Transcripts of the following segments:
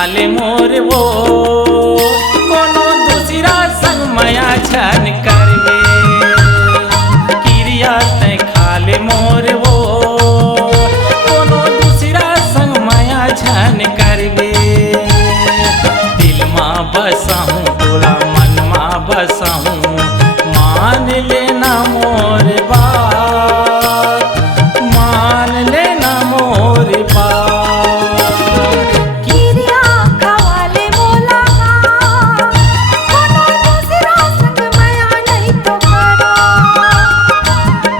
खाले मोर वो कोनो दूसरा संग माया छन करवे क्रिया ते खाले मोर वो कोनो दूसरा संग माया छन करवे दिल माँ बसाऊं तोला मन माँ बसाऊं मान लेना मोर बात मान लेना मोर बात किरिया खवाले मोला कोनो दूसरा संग माया नहीं तो करा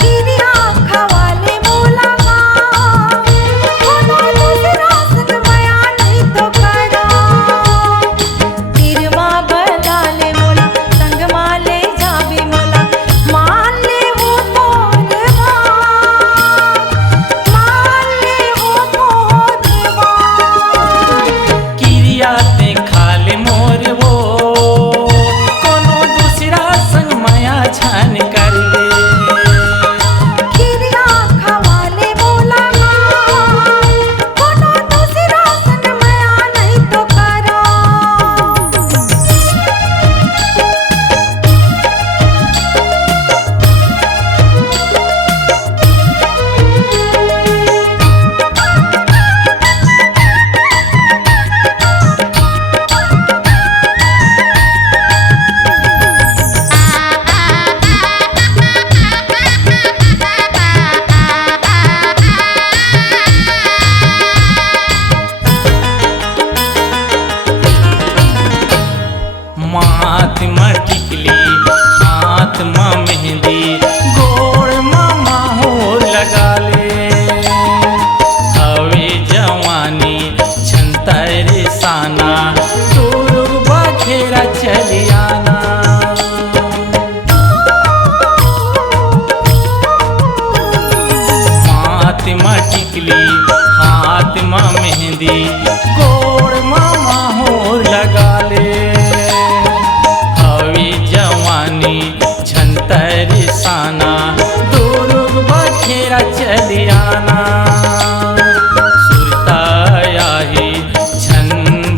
किरिया खवाले मोला कोनो दूसरा संग माया नहीं तो करा तिरवा बदाले मोला संग माले जावे मोला मान ले वो मोर मान ले वो मोर क्रिया ते खाले मोर वो कोनो दूसरा संग माया छन करवे किरिया खवाले मोला कोनो दूसरा संग माया नहीं तो करा माथ में टिकली हाथ में मेहंदी गोड़ में माहौर लगा ले हवे जवानी छंतर साना तोर बखेरा चलियाना माथ में टिकली हाथ में मेहंदी गोड़ में माहौर लगा ले हवे जवानी छंतर साना दूर बखेरा चलियाना सुरता आही छन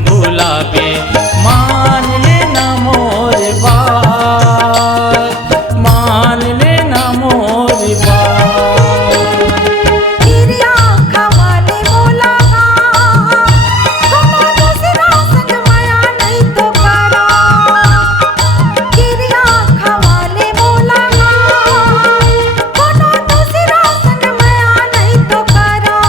भुलावे मान लेना मोर बात मान लेना मोर बात किरिया खवाले मोला कोनो दूसरा संग माया नहीं तो करा किरिया खवाले मोला कोनो दूसरा संग माया नहीं तो करा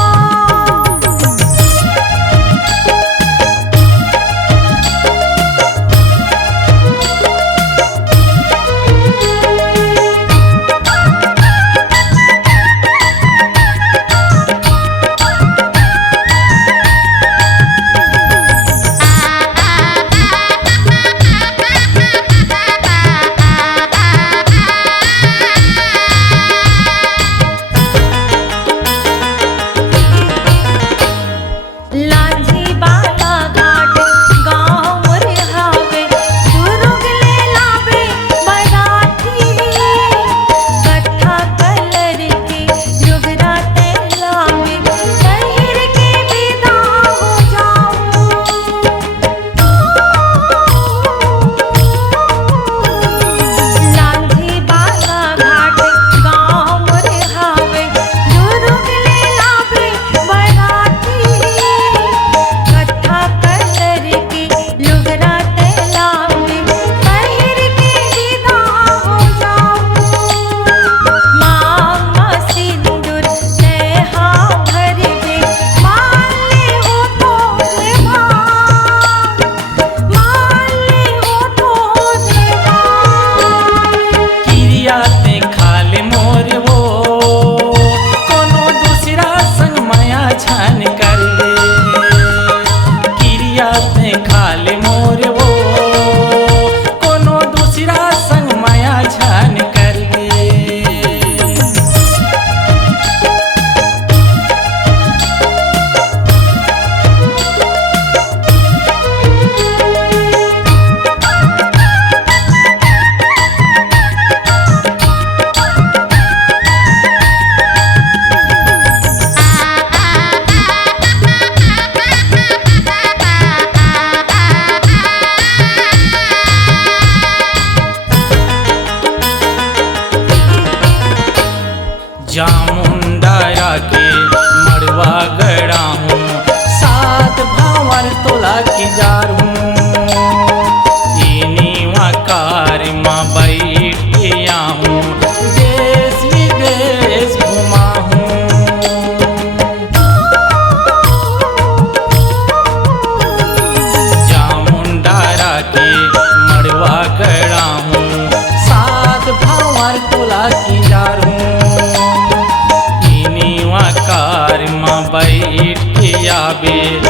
जाबे